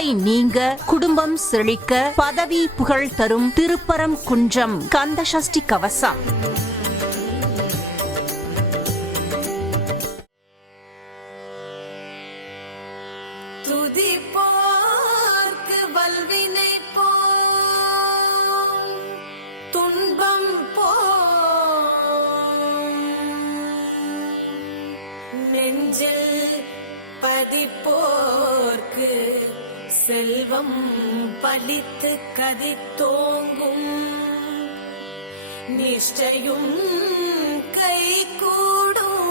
கவலை நீங்க, குடும்பம் செழிக்க, பதவி புகழ் தரும் திருப்பரங்குன்றம் கந்தசஷ்டி கவசம். பதிப்போர்க்கு செல்வம் பலித்து கதித்தோங்கும், நிஷ்டையும் கை கூடும்.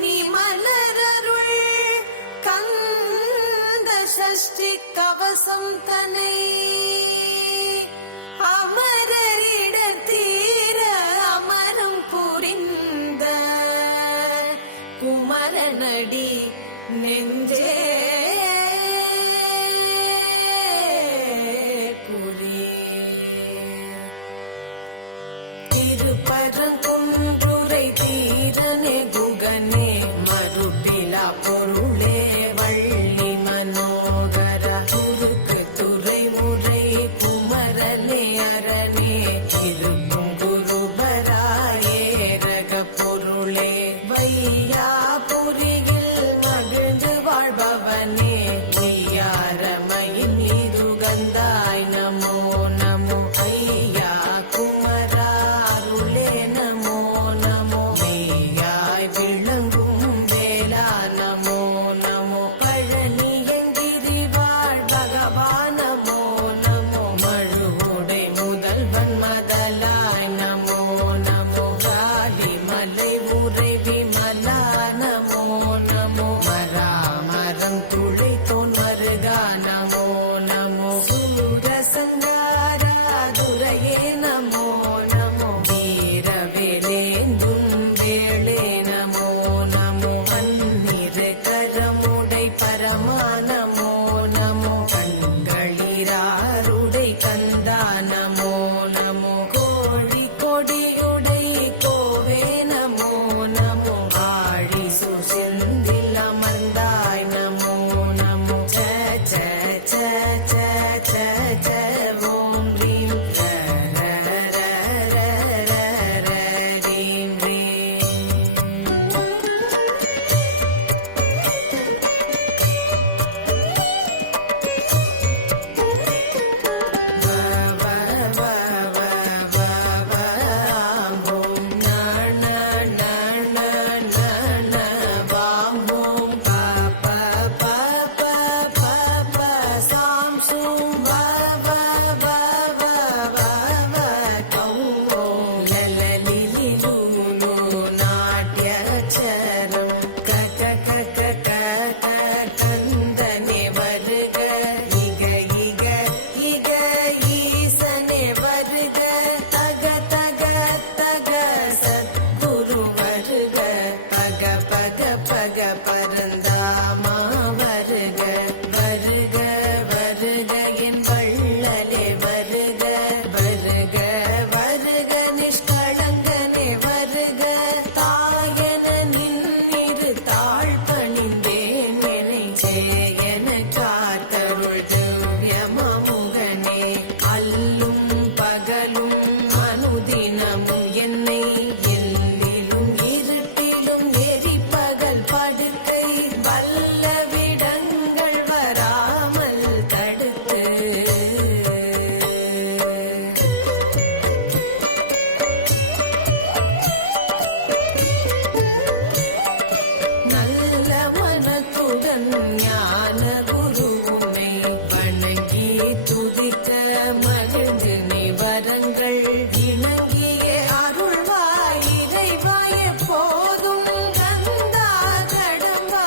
நீ மலரருள் கந்த சஷ்டி கவசம் தனை அமரரிட தீர அமரம் புரிந்த குமரனடி நெஞ்சே புரி. திருப்பரங்குன்றுரை தீரனே குகனே மறுபிலா பொருளே வள்ளி மனோகர குறுக்கு துறைமுறை குமரனே அரணே இருக்கும் குருபராயே ரக பொருளே வையா புரியில் மகிழ்ந்து வாழ்பவனே மெய்யாரமையின் நீதுகந்தாய் நமோ நமோ ஐயா குமரா அருளே நமோ நமோ மெய்யாய் விளங்கும் வேளா நமோ நமோ பழனி எங்கிரி வாழ் பகவான் நமோ நமோ மழுவுடை முதல்வன் மதலாய் நமோ நமோ காலி மலை உரை விமலா நமோ நமோ மராமரம் துளை தோன் மருகா நமோ நமோ சூரசங்காரா துரையே நமோ நமோ வீரவேலேந்தும் வேளே நமோ நமோ பன்னிரு கரமுடை பரமா நமோ நமோ கண்களிராருடை கந்தா நமோ நமோ கோழி கொடியுடை கோவே நமோ நமோ ஆழி சுசிந்தில் அமர்ந்தாய் நமோ நமோ ச ச ச ச ச ச ஓம் ரீம் ர ர ர ர ர ர ரீம் ரீம். கந்தனே வருக இக இக இக ஈசனே வருக தக தக தக சத்குரு வருக பக பக பக பரந்தாமா வருக வருக வருக என் வள்ளலே வருக வருக வருக நிஷ்களங்கனே வருக தாயன நின்னிரு தாழ் பணிந்தேன் என்னை சேயன காத்தருள் திவ்யமாமுகனே அல்லும் பகலும் அனுதினமும் என்னை எல்லிலும் இருட்டிலும் எரிபகல் படுக்கை வல்ல விடங்கள் வராமல் தடுத்து நல்ல மனத்துடன் ஞான குருவுனை வணங்கி துதிக்க மகிழ்ந்து நீ வரங்கள் இணங்கிய அருள்வாய் இறைவாய் எப்போதும் கந்தா கடம்பா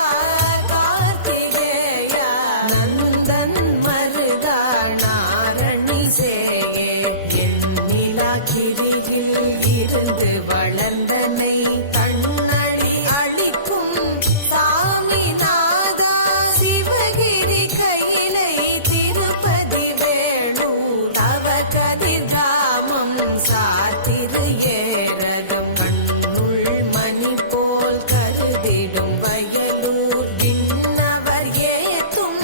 கார்த்திகேயா நந்தன் மருகா நாரணி சேயே எண்ணிலா கிரியில் இருந்து வளர்ந்தனை தன்னழி அளிக்கும் சாமிநாதா சிவகிரி கையிலை திருப்பதி வேணூர் தவ கதிர்தாமம் சாத்திரு ஏரகம் கண்ணுள் மணி போல் கருதிடும் வயலூர் விண்ணவர் ஏத்தும்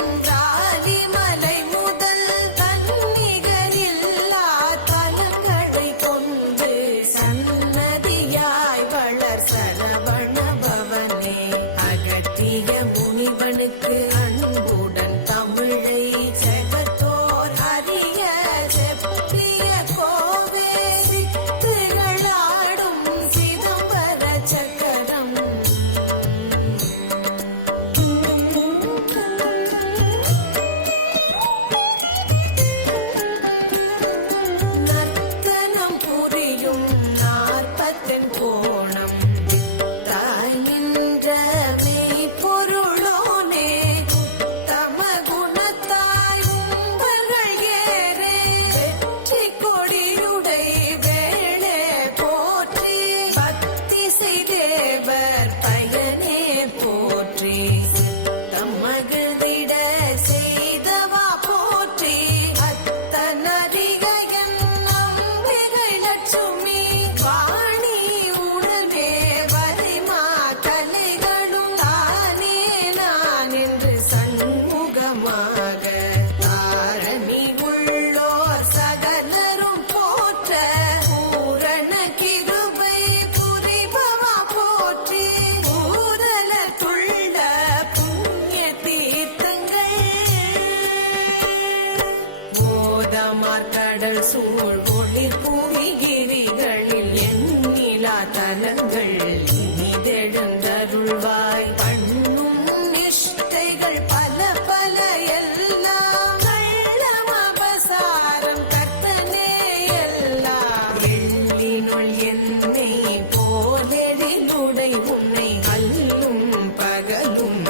நாள் என்னை போலெழிலுடை உன்னை அல்லும் பகலும்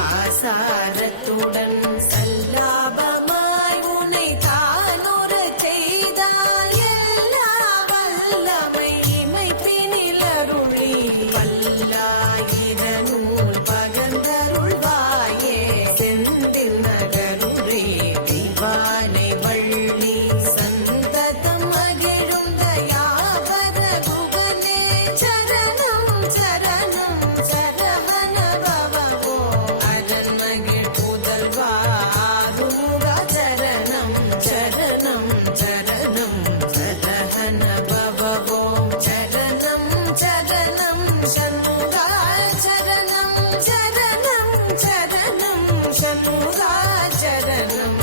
ஆசாரத்துடன் சல்லாபமாய் உன்னை தானுறச் செய்தால் எல்லா வல்லமை இமைப்பினிலருளி வல்லாயிர நூல் பகந்தருள்வாயே செந்தில் நகருளே தெய்வானை வள்ளி சந்ததம் மகிழும் தயாபர குகனே சரணம் சரணம் சரவண பவவோ அரண் மகிழ் புதல்வா ஆறுமுகா சரணம் சரணம் சரணம் சரஹன பவவோ சரணம் சரணம் சண்முகா சரணம் சரணம் சரணம் சண்முகா சரணம்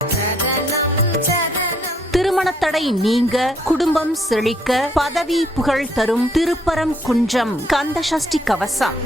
சரணம் சரணம் திருமணத்தடை நீங்க குடும்பம் செழிக்க பதவி புகழ் தரும் திருப்பரம் குன்றம் கந்தசஷ்டி கவசம்.